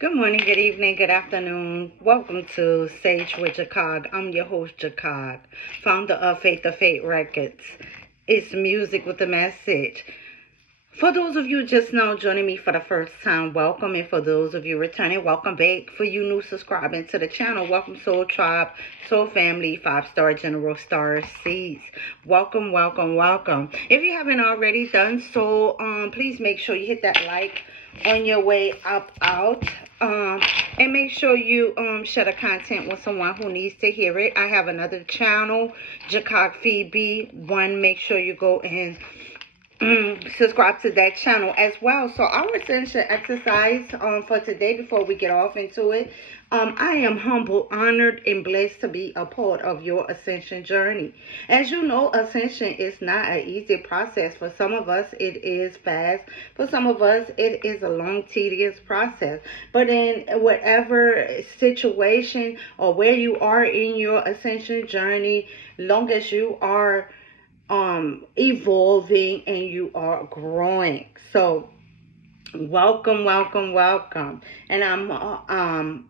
Good morning, good evening, good afternoon. Welcome to Sage with Jacog. I'm your host, Jacog, founder of Faith to Fate Records. It's music with a message. For those of you just now joining me for the first time, welcome. And for those of you returning, welcome back. For you new subscribing to the channel, welcome Soul Tribe, Soul Family, 5-star General Star Seeds. Welcome, welcome, welcome. If you haven't already done so, please make sure you hit that like on your way out. And make sure you share the content with someone who needs to hear it. I have another channel, Jacog Phoebe 1. Make sure you go and subscribe to that channel as well. So our Ascension exercise for today, before we get off into it, I am humble, honored, and blessed to be a part of your Ascension journey. As you know, Ascension is not an easy process. For some of us, it is fast. For some of us, it is a long, tedious process. But in whatever situation or where you are in your Ascension journey, long as you are evolving and you are growing. So welcome, welcome, welcome. And I'm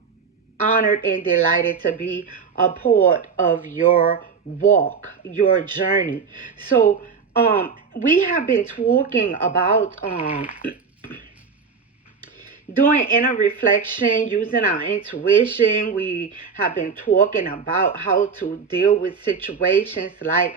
honored and delighted to be a part of your walk, your journey. So we have been talking about doing inner reflection, using our intuition. We have been talking about how to deal with situations like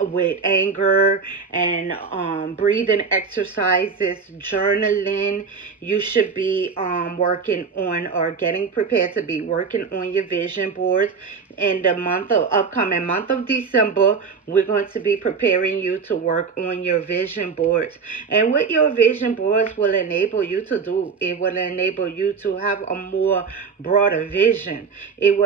with anger and breathing exercises, journaling. You should be working on or getting prepared to be working on your vision boards. In the upcoming month of December, we're going to be preparing you to work on your vision boards. And what your vision boards will enable you to do, it will enable you to have a more broader vision. It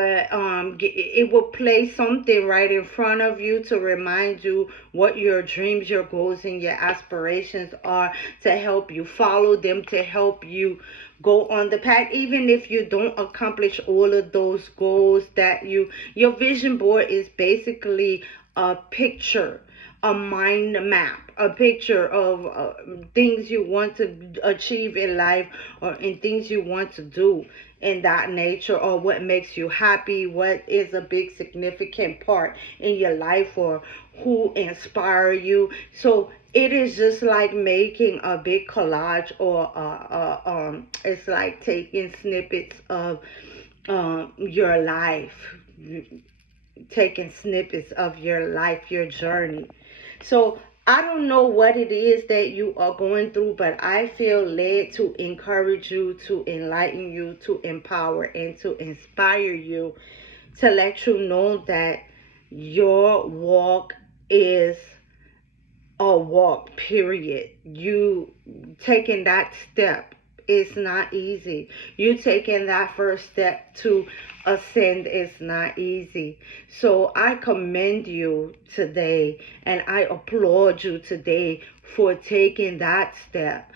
will place something right in front of you to remind you what your dreams, your goals, and your aspirations are, to help you follow them, to help you go on the path. Even if you don't accomplish all of those goals that your vision board is basically a picture, a mind map, a picture of things you want to achieve in life, or in things you want to do in that nature, or what makes you happy, what is a big significant part in your life, or who inspire you. So it is just like making a big collage, or it's like taking snippets of your life, taking snippets of your life, your journey. So I don't know what it is that you are going through, but I feel led to encourage you, to enlighten you, to empower, and to inspire you, to let you know that your walk is a walk, period. You taking that step is not easy. You taking that first step to ascend is not easy. So I commend you today, and I applaud you today for taking that step,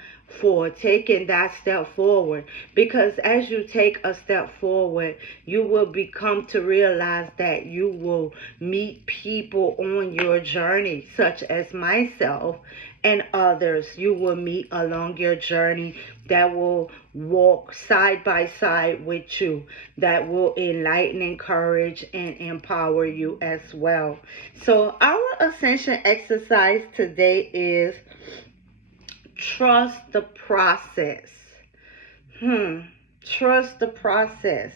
forward. Because as you take a step forward, you will become to realize that you will meet people on your journey, such as myself and others you will meet along your journey, that will walk side by side with you, that will enlighten, encourage, and empower you as well. So our Ascension exercise today is trust the process. Trust the process.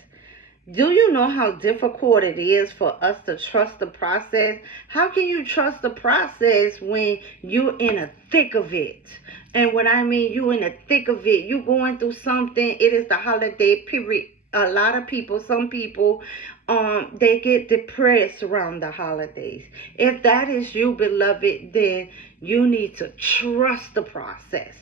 Do you know how difficult it is for us to trust the process? How can you trust the process when you're in the thick of it? And when I mean you in the thick of it, you're going through something. It is the holiday period. A lot of people, some people, they get depressed around the holidays. If that is you, beloved, then you need to trust the process.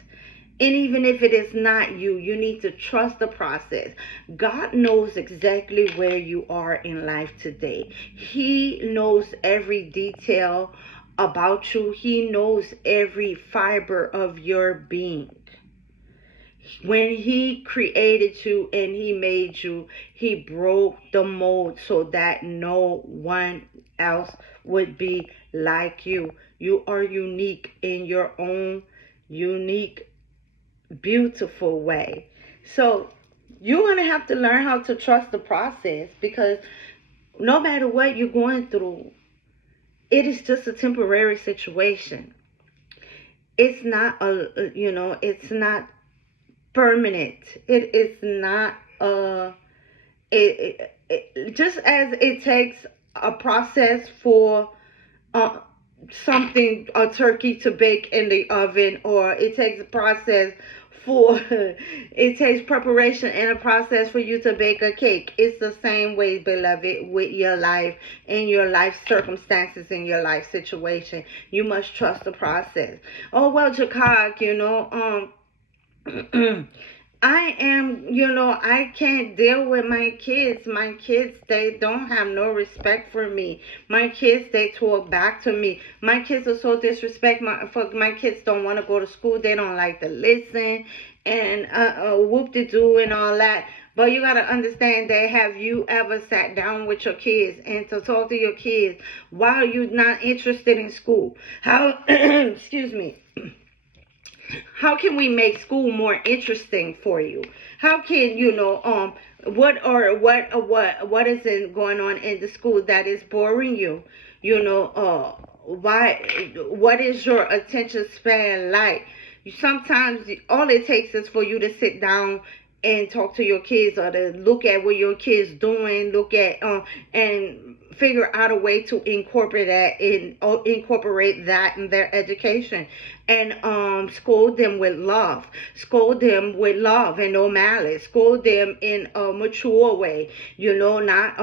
And even if it is not you, you need to trust the process. God knows exactly where you are in life today. He knows every detail about you. He knows every fiber of your being. When he created you and he made you, he broke the mold so that no one else would be like you. You are unique in your own unique, beautiful way. So You're going to have to learn how to trust the process, because no matter what you're going through, it is just a temporary situation. It's not it's not permanent. It is not just as it takes a process for uh, a turkey to bake in the oven, or it takes a process for it takes preparation and a process for you to bake a cake. It's the same way, beloved, with your life and your life circumstances and your life situation. You must trust the process. Oh well, Jacog, I am, I can't deal with my kids. My kids, they don't have no respect for me. My kids, they talk back to me. My kids are so disrespectful. My kids don't want to go to school. They don't like to listen and whoop-de-doo and all that. But you got to understand that, have you ever sat down with your kids and to talk to your kids while you're not interested in school? How, excuse me. How can we make school more interesting for you? How can what is going on in the school that is boring you? Why, what is your attention span like? Sometimes all it takes is for you to sit down and talk to your kids, or to look at what your kids doing, look at and figure out a way to incorporate that in their education, and scold them with love. Scold them with love and no malice. Scold them in a mature way, not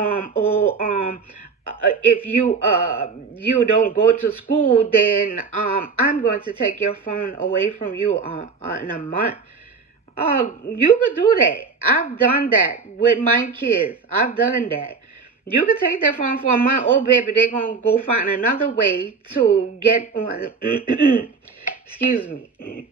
if you don't go to school, then I'm going to take your phone away from you in a month. Oh, you could do that. I've done that with my kids. I've done that. You could take their phone for a month. Oh, baby, they're going to go find another way to get on. Excuse me.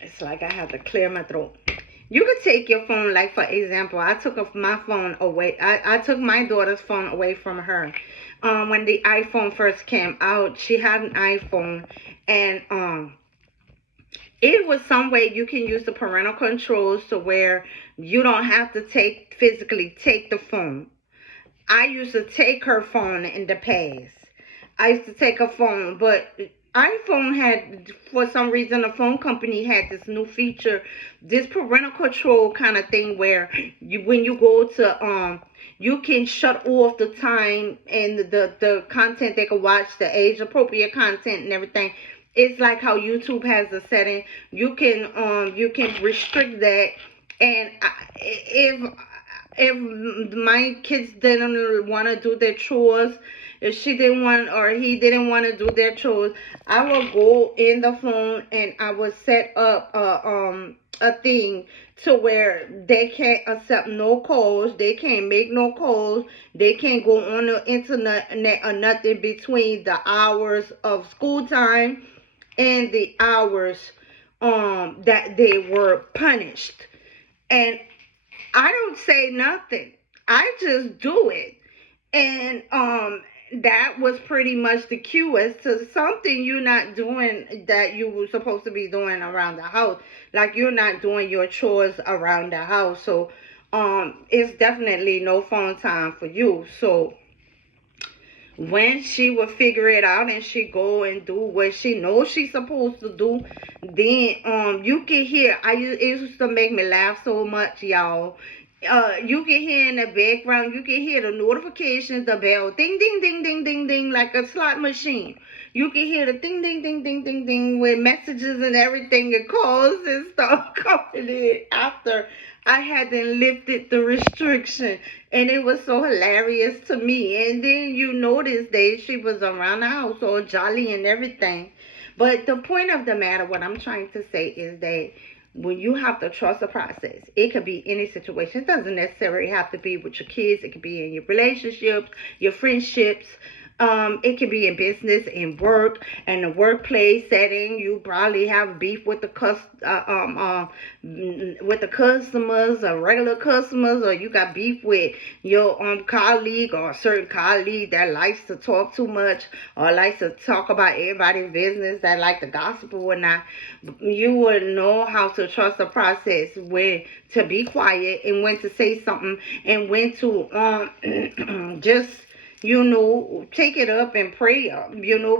It's like I have to clear my throat. You could take your phone, like for example, I took my phone away. I took my daughter's phone away from her. When the iPhone first came out, she had an iPhone, and it was some way you can use the parental controls to where you don't have to physically take the phone. I used to take her phone in the past. I used to take her phone, but iPhone had, for some reason, the phone company had this new feature, this parental control kind of thing, where when you go to you can shut off the time and the content they can watch, the age appropriate content and everything. It's like how YouTube has a setting. You can restrict that, and if my kids didn't want to do their chores, if she didn't want, or he didn't want to do their chores, I will go in the phone and I will set up a thing to where they can't accept no calls, they can't make no calls, they can't go on the internet or nothing between the hours of school time and the hours that they were punished. And I don't say nothing. I just do it. And that was pretty much the cue as to something you're not doing that you were supposed to be doing around the house. Like, you're not doing your chores around the house. So it's definitely no phone time for you. So when she would figure it out and she go and do what she knows she's supposed to do, then you can hear, it used to make me laugh so much, y'all. You can hear in the background, you can hear the notifications, the bell, ding, ding, ding, ding, ding, ding, like a slot machine. You can hear the ding, ding, ding, ding, ding, ding, with messages and everything and calls and stuff coming in after I hadn't lifted the restriction. And it was so hilarious to me. And then you notice that she was around the house all jolly and everything. But the point of the matter, what I'm trying to say is that when you have to trust the process, it could be any situation. It doesn't necessarily have to be with your kids. It could be in your relationships, your friendships, It can be in business, in work, in the workplace setting. You probably have beef with the with the customers, or regular customers, or you got beef with your colleague, or a certain colleague that likes to talk too much, or likes to talk about everybody's business, that like the gospel or not. You will know how to trust the process, when to be quiet and when to say something, and when to just take it up and pray up,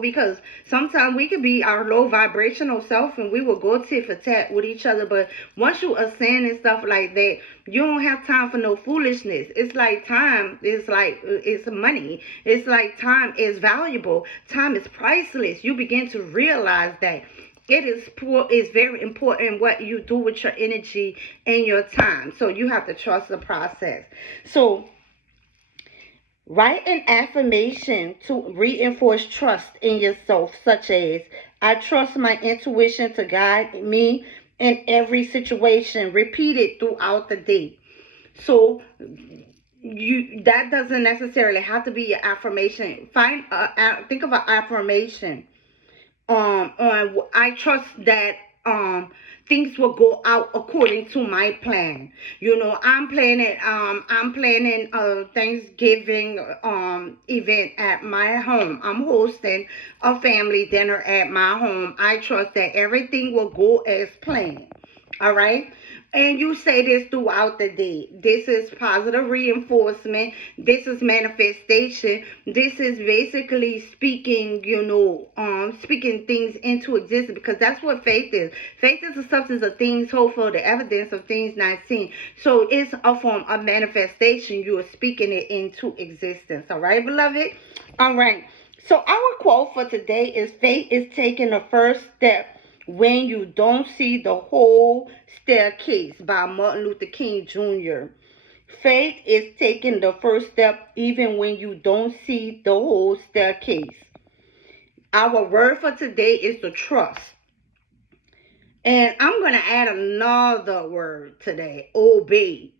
because sometimes we could be our low vibrational self and we will go tit for tat with each other. But once you ascend and stuff like that, you don't have time for no foolishness. It's like time is like, it's money. It's like time is valuable. Time is priceless. You begin to realize that it's very important what you do with your energy and your time. So you have to trust the process. So write an affirmation to reinforce trust in yourself, such as, I trust my intuition to guide me in every situation. Repeat it throughout the day. So that doesn't necessarily have to be your affirmation. Think of an affirmation. I trust that things will go out according to my plan. I'm planning a Thanksgiving event at my home. I'm hosting a family dinner at my home. I trust that everything will go as planned. All right. And you say this throughout the day. This is positive reinforcement. This is manifestation. This is basically speaking, speaking things into existence, because that's what faith is. Faith is the substance of things hoped for, the evidence of things not seen. So it's a form of manifestation. You are speaking it into existence. All right, beloved? All right. So our quote for today is, faith is taking the first step when you don't see the whole staircase, by Martin Luther King Jr. Faith is taking the first step even when you don't see the whole staircase. Our word for today is to trust. And I'm going to add another word today, obey.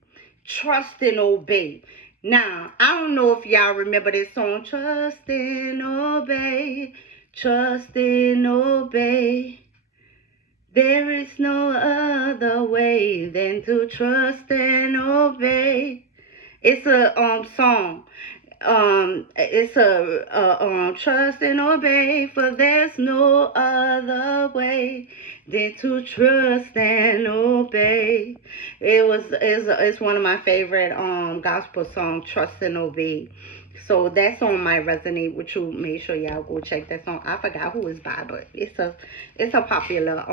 Trust and obey. Now, I don't know if y'all remember this song, Trust and Obey, Trust and Obey. There is no other way than to trust and obey. It's a song. It's a trust and obey, for there's no other way than to trust and obey. It's one of my favorite gospel songs, Trust and Obey. So that song might resonate with you. Make sure y'all go check that song. I forgot who it's by, but it's a popular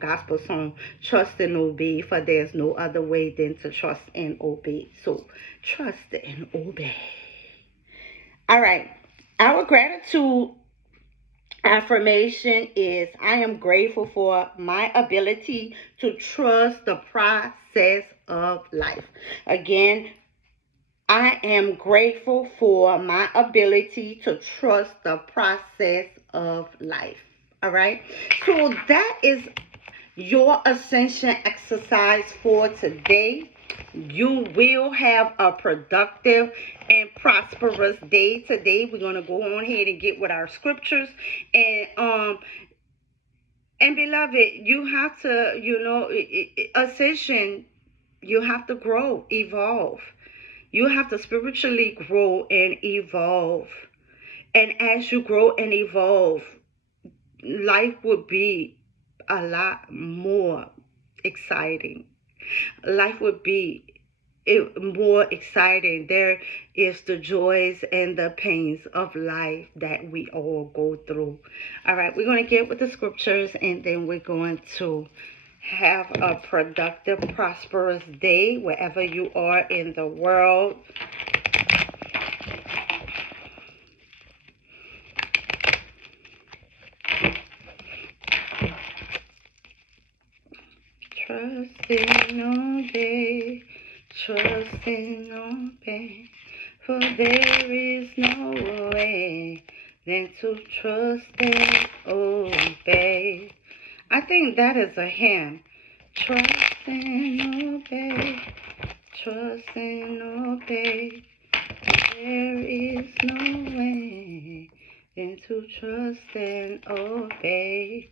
gospel song, Trust and Obey, for there's no other way than to trust and obey. So trust and obey. All right. Our gratitude affirmation is, I am grateful for my ability to trust the process of life. Again, I am grateful for my ability to trust the process of life. All right. So that is your ascension exercise for today. You will have a productive and prosperous day today. We're going to go on ahead and get with our scriptures. And beloved, you have to, ascension, you have to grow, evolve. You have to spiritually grow and evolve. And as you grow and evolve, life will be a lot more exciting. Life would be more exciting. There is the joys and the pains of life that we all go through. All right, we're going to get with the scriptures, and then we're going to have a productive, prosperous day wherever you are in the world. Trust and obey, trust and obey, for there is no way than to trust and obey. I think that is a hymn. Trust and obey, trust and obey, There is no way than to trust and obey.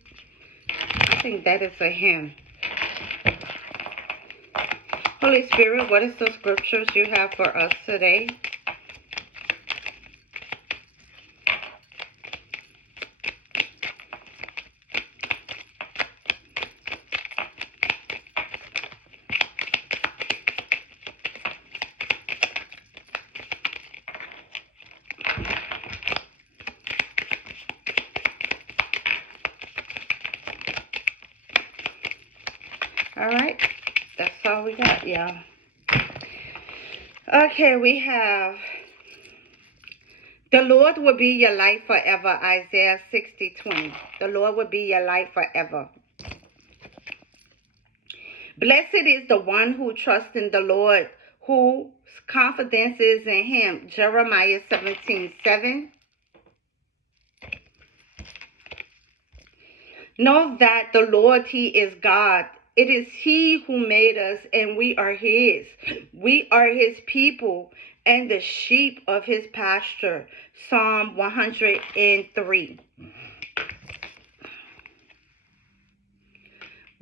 I think that is a hymn. Holy Spirit, what is the scriptures you have for us today? All right, that's all we got, y'all. Okay, we have the Lord will be your light forever, Isaiah 60:20. The Lord will be your light forever. Blessed is the one who trusts in the Lord, whose confidence is in him, Jeremiah 17:7. Know that the Lord, he is God. It is he who made us, and we are his. We are his people and the sheep of his pasture. Psalm 103.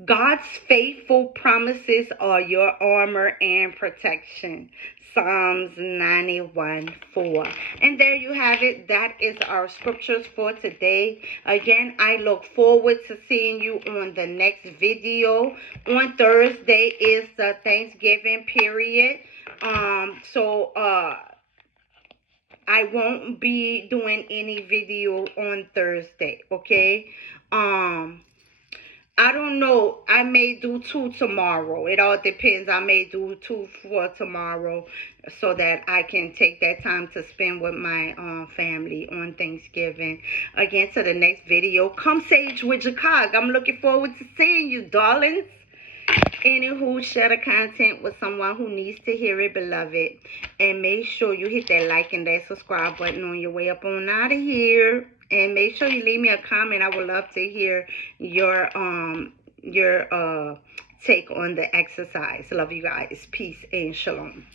God's faithful promises are your armor and protection. Psalms 91:4. And there you have it. That is our scriptures for today. Again, I look forward to seeing you on the next video. On Thursday is the Thanksgiving period. So I won't be doing any video on Thursday, okay? I don't know. I may do 2 tomorrow. It all depends. I may do 2 for tomorrow so that I can take that time to spend with my family on Thanksgiving. Again, to the next video. Come Sage with Jacog. I'm looking forward to seeing you, darlings. Anywho, share the content with someone who needs to hear it, beloved. And make sure you hit that like and that subscribe button on your way up on out of here. And make sure you leave me a comment. I would love to hear your take on the exercise. Love you guys. Peace and shalom.